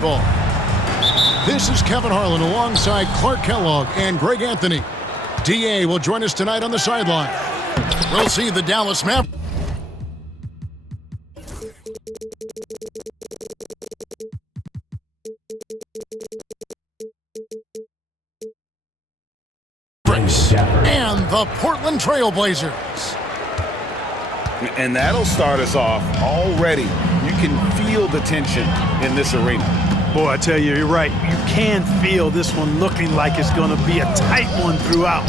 Ball. This is Kevin Harlan alongside Clark Kellogg and Greg Anthony. DA will join us tonight on the sideline. We'll see the Dallas Mavericks. And the Portland Trailblazers. And that'll start us off already. You can feel the tension in this arena. Boy, I tell you, you're right. You can feel this one looking like it's going to be a tight one throughout.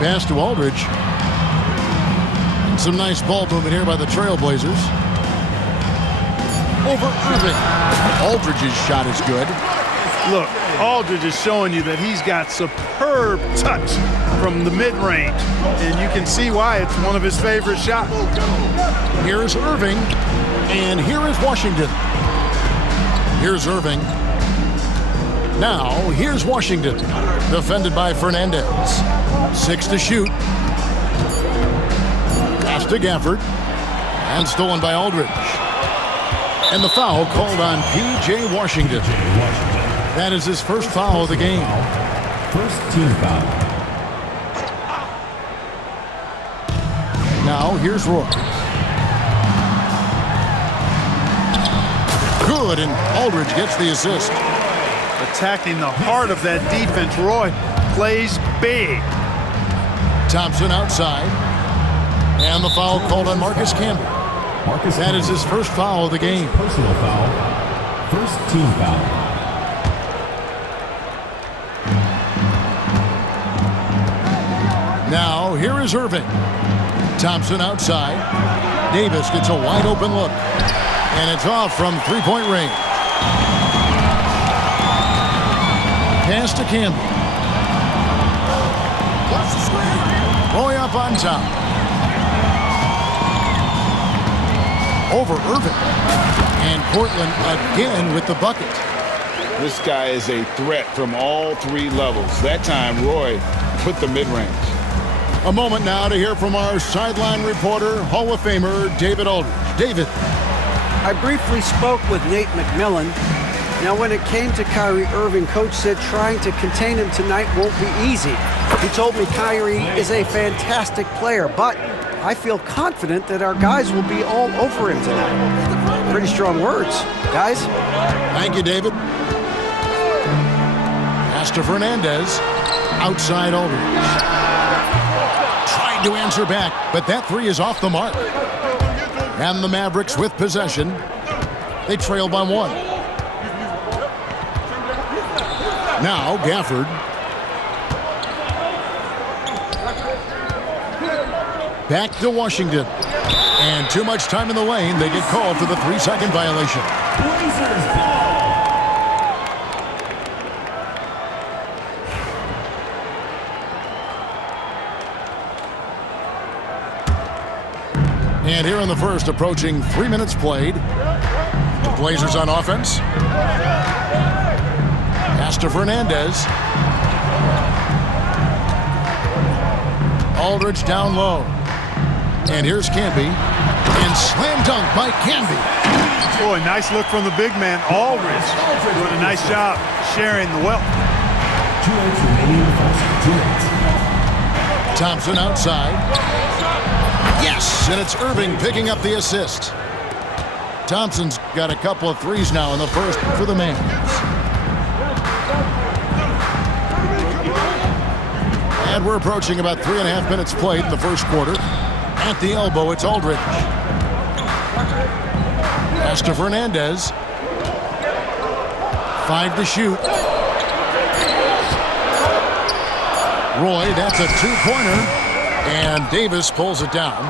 Pass to Aldridge. And some nice ball movement here by the Trailblazers. Over Irving. Aldridge's shot is good. Look, Aldridge is showing you that he's got superb touch from the mid-range, and you can see why it's one of his favorite shots. Here's Irving, and here is Washington. Here's Irving. Now, here's Washington, defended by Fernandez. 6 to shoot. Pass to Gafford, and stolen by Aldridge. And the foul called on P.J. Washington. That is his first foul of the game. First team foul. Now, here's Roy. Good, and Aldridge gets the assist. Attacking the heart of that defense, Roy plays big. Thompson outside. And the foul called on Marcus Camby. That is his first foul of the game. Personal foul. First team foul. Now, here is Irving. Thompson outside. Davis gets a wide open look. And it's off from three-point range. Pass to Campbell. Roy up on top. Over Irving. And Portland again with the bucket. This guy is a threat from all three levels. That time, Roy put the mid-range. A moment now to hear from our sideline reporter, Hall of Famer David Aldridge. David. I briefly spoke with Nate McMillan. Now, when it came to Kyrie Irving, Coach said trying to contain him tonight won't be easy. He told me Kyrie is a fantastic player, but I feel confident that our guys will be all over him tonight. Pretty strong words, guys. Thank you, David. Pass to Fernandez. Outside Aldridge. Tried to answer back, but that three is off the mark. And the Mavericks with possession. They trail by one. Now Gafford. Back to Washington. And too much time in the lane. They get called for the 3-second violation. And here in the first, approaching 3 minutes played. The Blazers on offense. Pass to Fernandez. Aldridge down low. And here's Camby. And slam dunk by Camby. Boy, nice look from the big man, Aldridge. Doing a nice job sharing the wealth. 2 minutes remaining. 2 minutes. Thompson outside. Yes, and it's Irving picking up the assist. Thompson's got a couple of threes now in the first for the Mavs. And we're approaching about 3.5 minutes played in the first quarter. At the elbow, it's Aldridge. Pass to Fernandez. 5 to shoot. Roy, that's a two-pointer. And Davis pulls it down.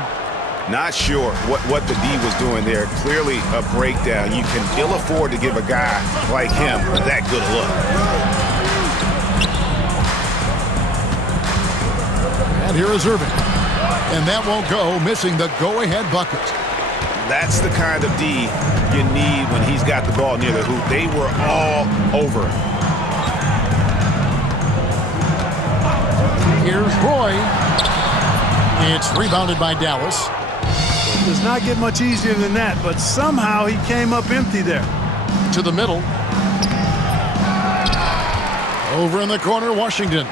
Not sure what the D was doing there. Clearly a breakdown. You can ill afford to give a guy like him that good a look. And here is Irving. And that won't go, missing the go-ahead bucket. That's the kind of D you need when he's got the ball near the hoop. They were all over him. Here's Roy. It's rebounded by Dallas. Does not get much easier than that, but somehow he came up empty there. to the middle. Over in the corner, Washington.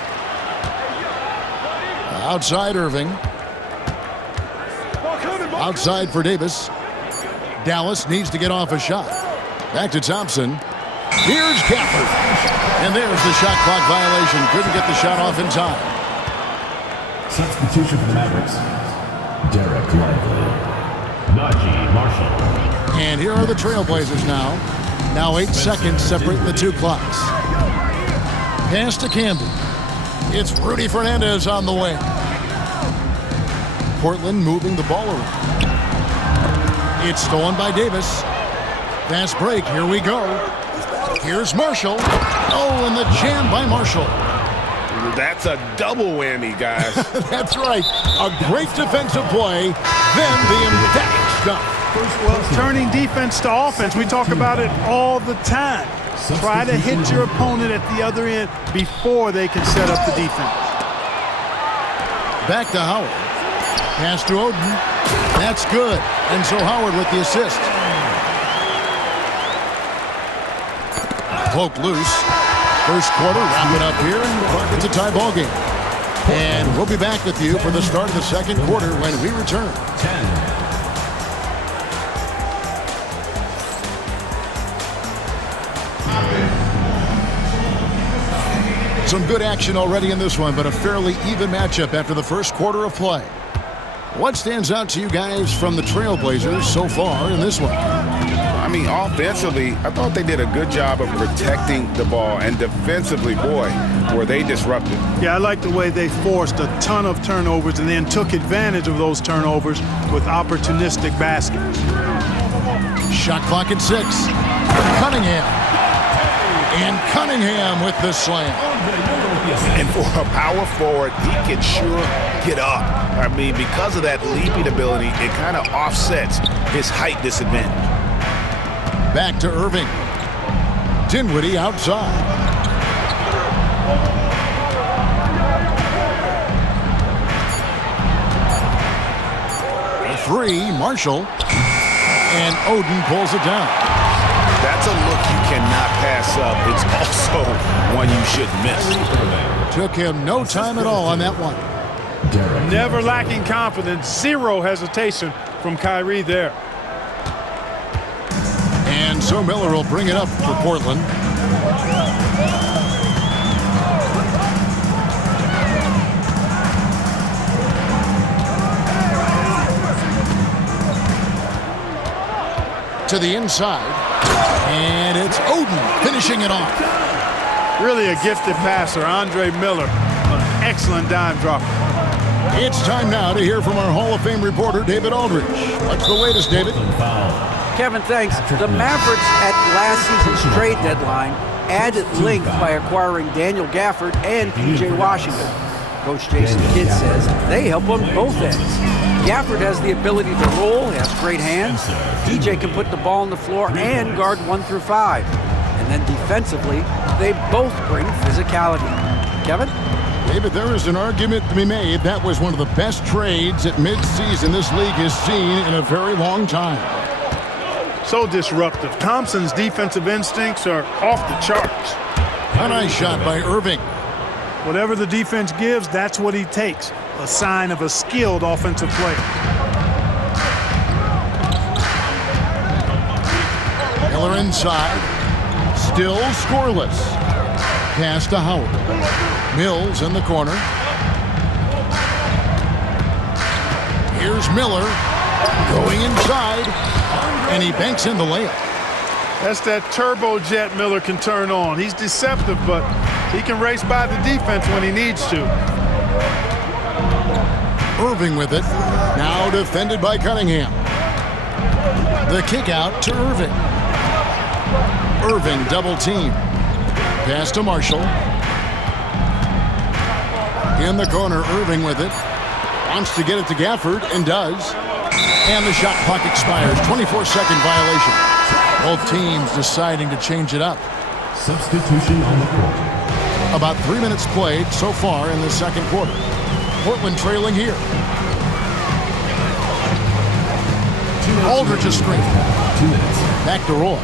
Outside Irving. Outside for Davis. Dallas needs to get off a shot. Back to Thompson. Here's Gafford. And there's the shot clock violation. Couldn't get the shot off in time. Substitution for the Mavericks. Derek Lively. Najee Marshall. And here are the Trailblazers now. Now 8 seconds separating the two clocks. Pass to Camby. It's Rudy Fernandez on the way. Portland moving the ball around. It's stolen by Davis. Fast break. Here we go. Here's Marshall. Oh, and the jam by Marshall. That's a double whammy, guys. That's right. A great defensive play, then the emphatic stuff. Well, turning defense to offense, we talk about it all the time. Try to hit your opponent at the other end before they can set up the defense. Back to Howard. Pass to Oden. That's good. And so Howard with the assist. Poke loose. First quarter, wrap it up here, and Clark, it's a tie ball game. And we'll be back with you for the start of the second quarter when we return. 10. Some good action already in this one, but a fairly even matchup after the first quarter of play. What stands out to you guys from the Trailblazers so far in this one? I mean, offensively, I thought they did a good job of protecting the ball, and defensively, boy, were they disruptive. Yeah, I like the way they forced a ton of turnovers and then took advantage of those turnovers with opportunistic baskets. Shot clock at 6. Cunningham. And Cunningham with the slam. And for a power forward, he can sure get up. I mean, because of that leaping ability, it kind of offsets his height disadvantage. Back to Irving. Dinwiddie outside. A 3, Marshall. And Oden pulls it down. That's a look you cannot pass up. It's also one you shouldn't miss. Took him no time at all on that one. Never lacking confidence. Zero hesitation from Kyrie there. And so Miller will bring it up for Portland. To the inside. And it's Oden finishing it off. Really a gifted passer, Andre Miller. An excellent dime dropper. It's time now to hear from our Hall of Fame reporter, David Aldridge. What's the latest, David? Kevin, thanks. The Mavericks at last season's trade deadline added length by acquiring Daniel Gafford and P.J. Washington. Coach Jason Kidd says they help on both ends. Gafford has the ability to roll, has great hands. P.J. can put the ball on the floor and guard 1 through 5. And then defensively, they both bring physicality. Kevin? David, there is an argument to be made that was one of the best trades at midseason this league has seen in a very long time. So disruptive. Thompson's defensive instincts are off the charts. A nice shot by Irving. Whatever the defense gives, that's what he takes. A sign of a skilled offensive player. Miller inside. Still scoreless. Pass to Howard. Mills in the corner. Here's Miller going inside, and he banks in the layup. That's that turbojet Miller can turn on. He's deceptive, but he can race by the defense when he needs to. Irving with it. Now defended by Cunningham. The kick out to Irving. Irving double team. Pass to Marshall. In the corner, Irving with it. Wants to get it to Gafford, and does. And the shot clock expires. 24-second violation. Both teams deciding to change it up. Substitution on the court. About 3 minutes played so far in the second quarter. Portland trailing here. Aldridge is screen. 2 minutes. Back to Roy.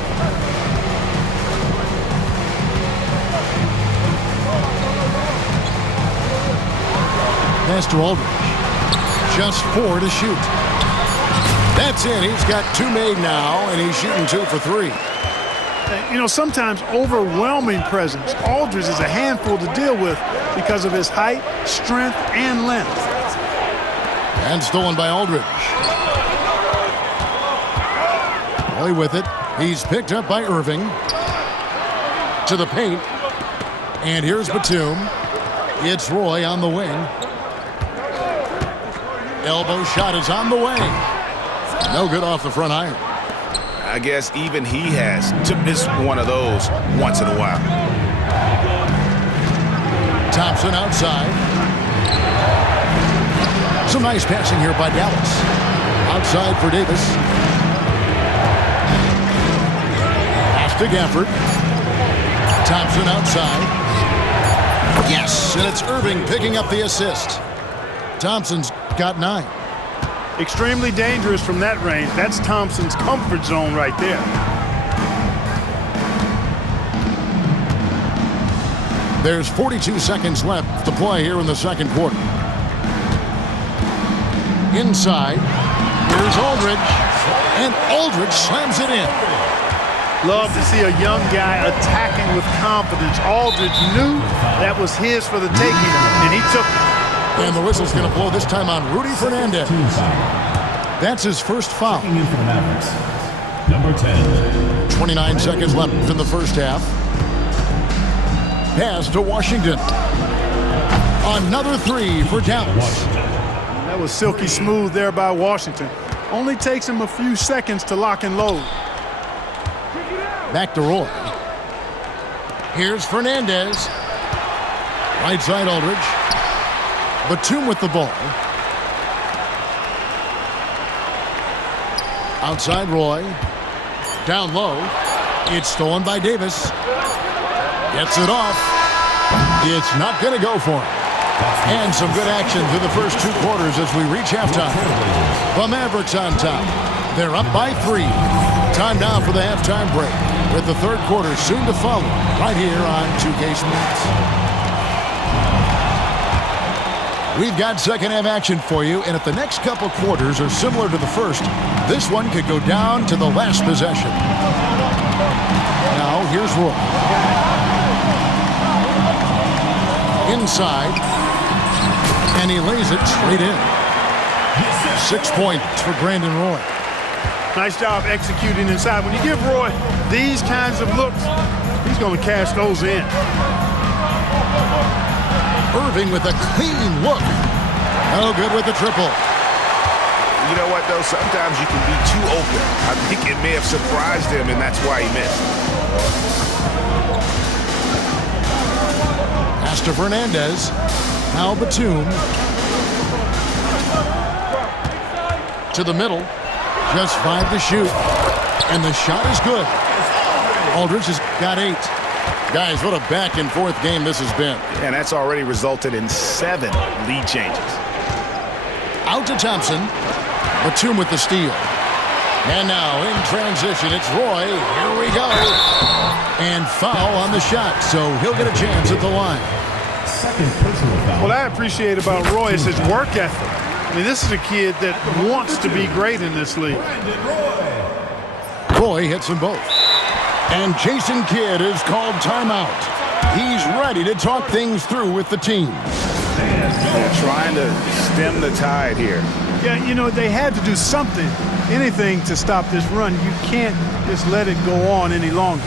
pass to Aldridge. Just 4 to shoot. That's it. He's got 2 made now, and he's shooting 2 for 3. You know, sometimes overwhelming presence. Aldridge is a handful to deal with because of his height, strength, and length. And stolen by Aldridge. Roy with it. He's picked up by Irving. To the paint. And here's Batum. It's Roy on the wing. Elbow shot is on the way. No good off the front iron. I guess even he has to miss one of those once in a while. Thompson outside. Some nice passing here by Dallas. Outside for Davis. Pass to Gafford. Thompson outside. Yes, and it's Irving picking up the assist. Thompson's got 9. Extremely dangerous from that range. That's Thompson's comfort zone right there. There's 42 seconds left to play here in the second quarter. Inside, here's Aldridge, and Aldridge slams it in. Love to see a young guy attacking with confidence. Aldridge knew that was his for the taking, and he took it. And the whistle's going to blow this time on Rudy Fernandez. That's his first foul. In for the Mavericks, number 10. 29 seconds left in the first half. Pass to Washington. Another 3 for Dallas. That was silky smooth there by Washington. Only takes him a few seconds to lock and load. Back to Roy. Here's Fernandez. Right side Aldridge. Batum with the ball. Outside Roy. Down low. It's stolen by Davis. Gets it off. It's not going to go for him. And some good action through the first 2 quarters as we reach halftime. The Mavericks on top. They're up by 3. Time now for the halftime break, with the third quarter soon to follow right here on 2K Sports. We've got second half action for you, and if the next couple quarters are similar to the first, this one could go down to the last possession. Now, here's Roy. Inside, and he lays it straight in. 6 points for Brandon Roy. Nice job executing inside. When you give Roy these kinds of looks, he's going to cash those in. Irving with a clean look. No good with the triple. You know what, though? Sometimes you can be too open. I think it may have surprised him, and that's why he missed. Pass to Fernandez. Now Batum. To the middle. Just 5 to shoot. And the shot is good. Aldridge has got 8. Guys, what a back and forth game this has been. And that's already resulted in 7 lead changes. Out to Thompson. Batum with the steal. And now in transition, it's Roy. Here we go. And foul on the shot, so he'll get a chance at the line. Second personal foul. What I appreciate about Roy is his work ethic. I mean, this is a kid that wants to be great in this league. Roy hits them both. And Jason Kidd is called timeout. He's ready to talk things through with the team. They're trying to stem the tide here. Yeah, you know, they had to do something, anything to stop this run. You can't just let it go on any longer.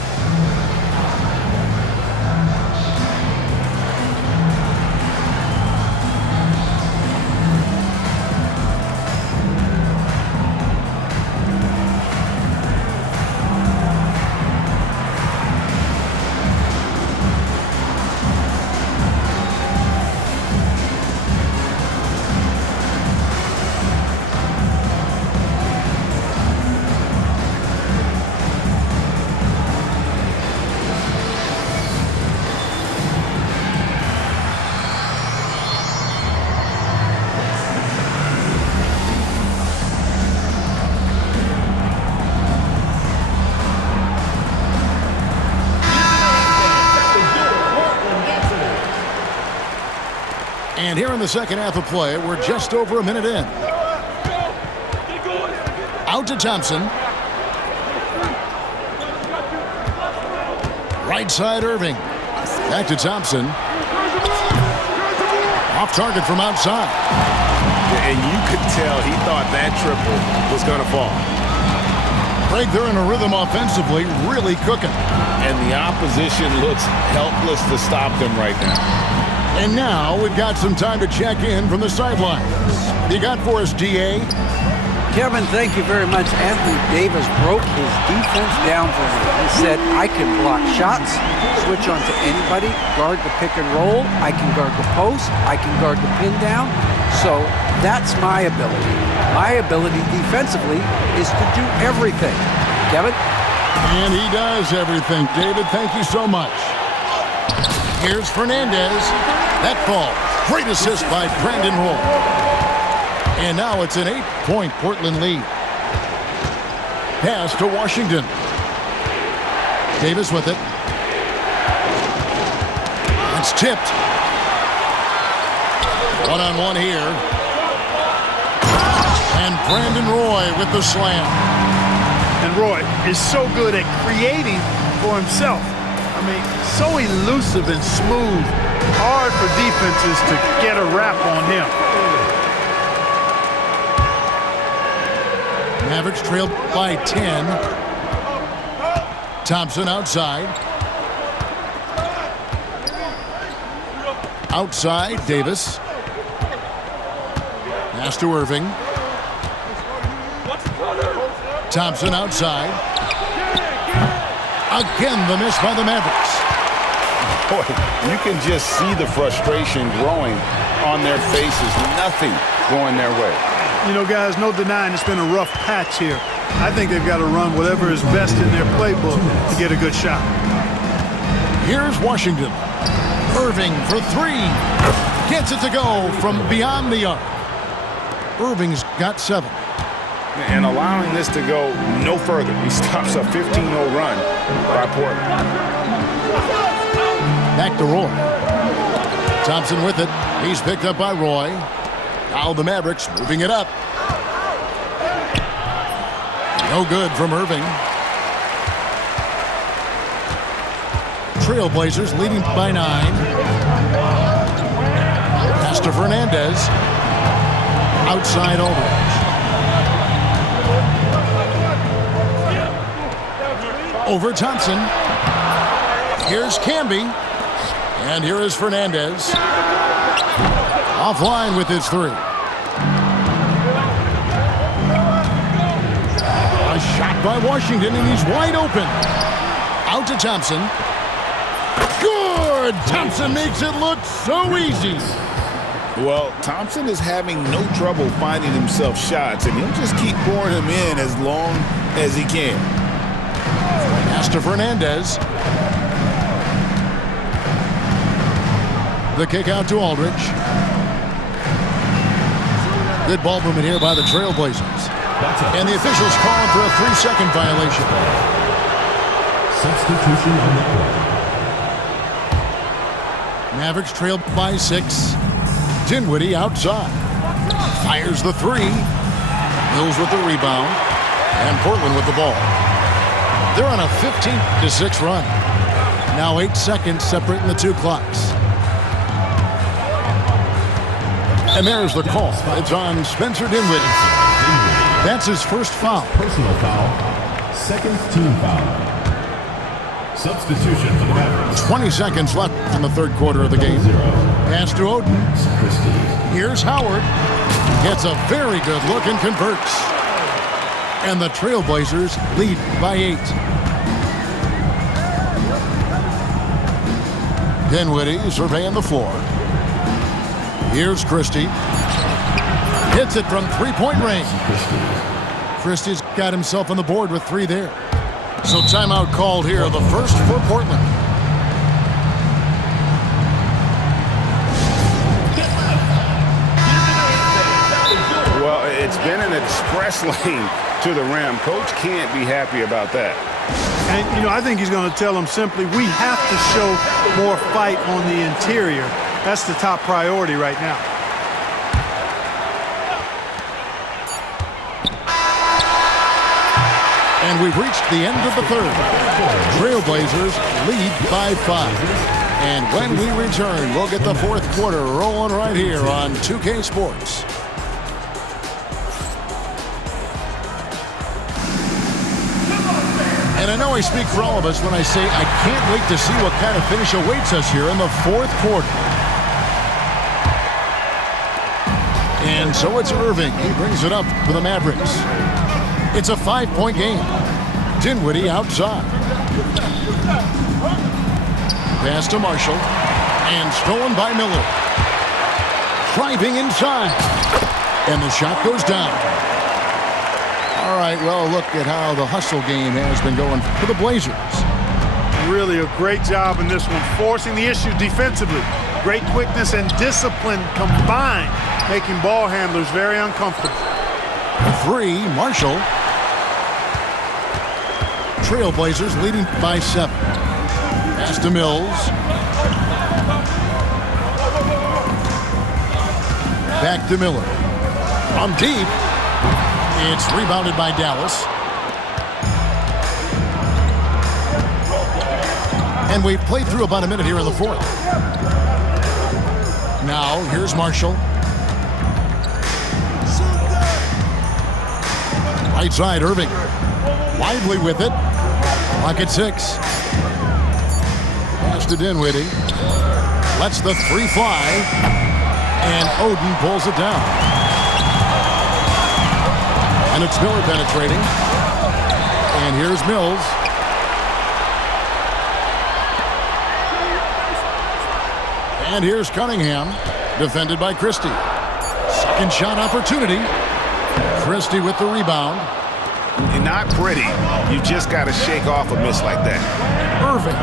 And here in the second half of play, we're just over a minute in. Out to Thompson. Right side Irving. Back to Thompson. Off target from outside. And you could tell he thought that triple was going to fall. Craig, they're in a rhythm offensively, really cooking. And the opposition looks helpless to stop them right now. And now we've got some time to check in from the sidelines. You got for us, DA? Kevin, thank you very much. Anthony Davis broke his defense down for me. He said, I can block shots, switch on to anybody, guard the pick and roll, I can guard the post, I can guard the pin down. So that's my ability. My ability defensively is to do everything. Kevin? And he does everything. David, thank you so much. Here's Fernandez. That ball. Great assist by Brandon Roy. And now it's an 8-point Portland lead. Pass to Washington. Davis with it. It's tipped. One-on-one here. And Brandon Roy with the slam. And Roy is so good at creating for himself. I mean, so elusive and smooth. Hard for defenses to get a wrap on him. Mavericks trailed by 10. Thompson outside. Outside, Davis. Pass to Irving. Thompson outside. Again, the miss by the Mavericks. Boy, you can just see the frustration growing on their faces. Nothing going their way. You know, guys, no denying it's been a rough patch here. I think they've got to run whatever is best in their playbook to get a good shot. Here's Washington. Irving for three. Gets it to go from beyond the arc. Irving's got 7. And allowing this to go no further. He stops a 15-0 run by Portland. Back to Roy. Thompson with it. He's picked up by Roy. Now the Mavericks moving it up. No good from Irving. Trailblazers leading by 9. Pass to Fernandez. Outside Aldridge. Over Thompson. Here's Camby. And here is Fernandez. Offline with his 3. A shot by Washington, and he's wide open. Out to Thompson. Good! Thompson makes it look so easy. Well, Thompson is having no trouble finding himself shots, and he'll just keep pouring them in as long as he can. Pass to Fernandez. The kick out to Aldridge. Good ball movement here by the Trailblazers. And the officials calling for a 3-second violation. Substitution on the court. Mavericks trailed by 6. Dinwiddie outside. Fires the 3. Mills with the rebound. And Portland with the ball. They're on a 15-6 run. Now 8 seconds separating the 2 clocks. And there's the call. It's on Spencer Dinwiddie. That's his first foul. Personal foul. Second team foul. Substitution for the Mavericks. 20 seconds left in the third quarter of the game. Pass to Oden. Here's Howard. Gets a very good look and converts. And the Trailblazers lead by 8. Dinwiddie surveying the floor. Here's Christie. Hits it from 3-point range. Christie's got himself on the board with 3 there. So timeout called here, the first for Portland. Well, it's been an express lane to the rim. Coach can't be happy about that. And, you know, I think he's going to tell them simply, we have to show more fight on the interior. That's the top priority right now. And we've reached the end of the third. Trailblazers lead by 5. And when we return, we'll get the fourth quarter rolling right here on 2K Sports. And I know I speak for all of us when I say I can't wait to see what kind of finish awaits us here in the fourth quarter. And so it's Irving. He brings it up for the Mavericks. It's a 5-point game. Dinwiddie outside. Pass to Marshall. And stolen by Miller. Driving inside. And the shot goes down. All right, well, look at how the hustle game has been going for the Blazers. Really a great job in this one, forcing the issue defensively. Great quickness and discipline combined, making ball handlers very uncomfortable. A 3, Marshall. Trailblazers leading by 7. Pass to Mills. Back to Miller. From deep. It's rebounded by Dallas. And we've played through about a minute here in the fourth. Now, here's Marshall. Right side, Irving. Lively with it. Clock at 6. Pass to Dinwiddie. Lets the 3 fly. And Oden pulls it down. And it's Miller penetrating. And here's Mills. And here's Cunningham, defended by Christie. Second shot opportunity. Christie with the rebound. Not pretty. You just got to shake off a miss like that. Irving.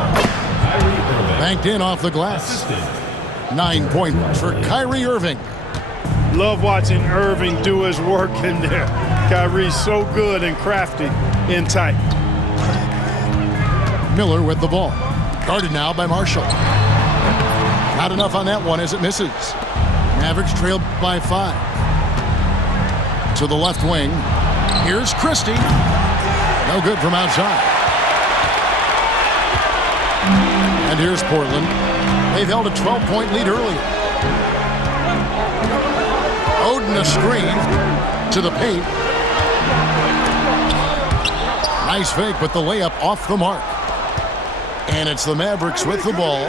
Banked in off the glass. 9 points for Kyrie Irving. Love watching Irving do his work in there. Kyrie's so good and crafty in tight. Miller with the ball. Guarded now by Marshall. Not enough on that one as it misses. Mavericks trail by 5. To the left wing. Here's Christie. No good from outside. And here's Portland. They've held a 12-point lead earlier. Oden a screen to the paint. Nice fake, but the layup off the mark. And it's the Mavericks with the ball.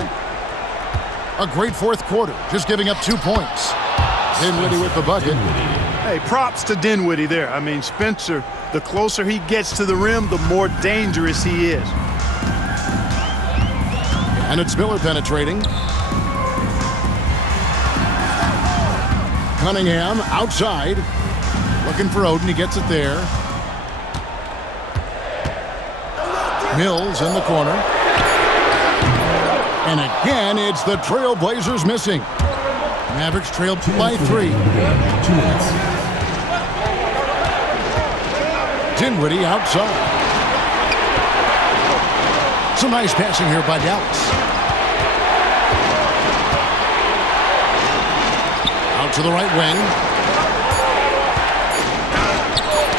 A great fourth quarter, just giving up 2 points. Dinwiddie with the bucket. Hey, props to Dinwiddie there. I mean, Spencer, the closer he gets to the rim, the more dangerous he is. And it's Miller penetrating. Cunningham outside. Looking for Oden. He gets it there. Mills in the corner. And again, it's the Trailblazers missing. Mavericks trail by 3. Dinwiddie outside. Some nice passing here by Dallas. Out to the right wing.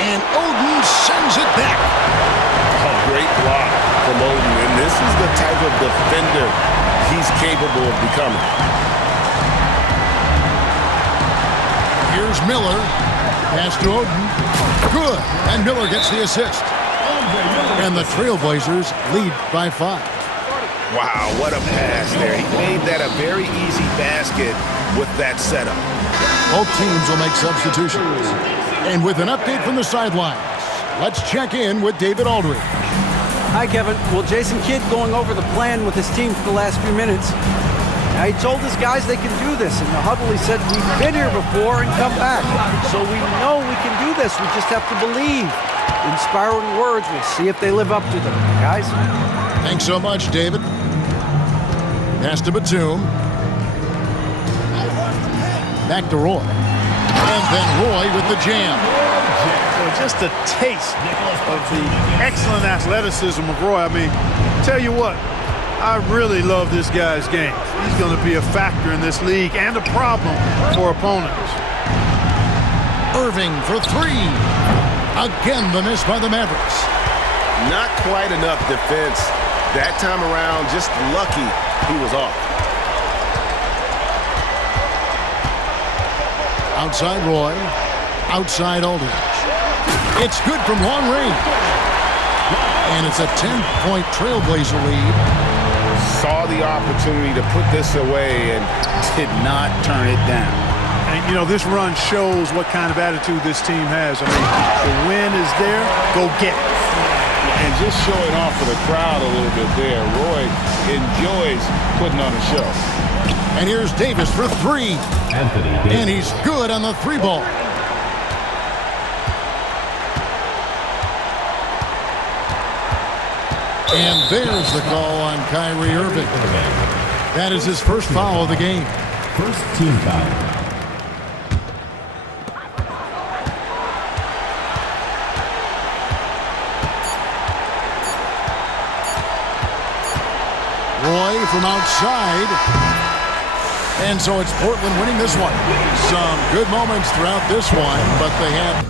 And Oden sends it back. A great block from Oden, and this is the type of defender he's capable of becoming. Here's Miller. Pass to Oden. Good. And Miller gets the assist. And the Trailblazers lead by 5. Wow, what a pass there. He made that a very easy basket with that setup. Both teams will make substitutions. And with an update from the sidelines, let's check in with David Aldridge. Hi, Kevin. Well, Jason Kidd going over the plan with his team for the last few minutes. He told his guys they can do this. In the huddle, he said, we've been here before and come back. So we know we can do this. We just have to believe. Inspiring words. We'll see if they live up to them. Guys? Thanks so much, David. Pass to Batum. Back to Roy. And then Roy with the jam. So just a taste of the excellent athleticism of Roy. I mean, tell you what, I really love this guy's game. He's going to be a factor in this league and a problem for opponents. Irving for three. Again, the miss by the Mavericks. Not quite enough defense that time around. Just lucky he was off. Outside Roy. Outside Aldridge. It's good from long range. And it's a 10-point Trailblazer lead. Saw the opportunity to put this away and did not turn it down. And, you know, this run shows what kind of attitude this team has. I mean, the win is there, go get it. And just showing off for the crowd a little bit there. Roy enjoys putting on a show. And here's Davis for three. Anthony Davis. And he's good on the three ball. And there's the call on Kyrie Irving. That is his first foul of the game. First team foul. Roy from outside. And so it's Portland winning this one. Some good moments throughout this one, but they had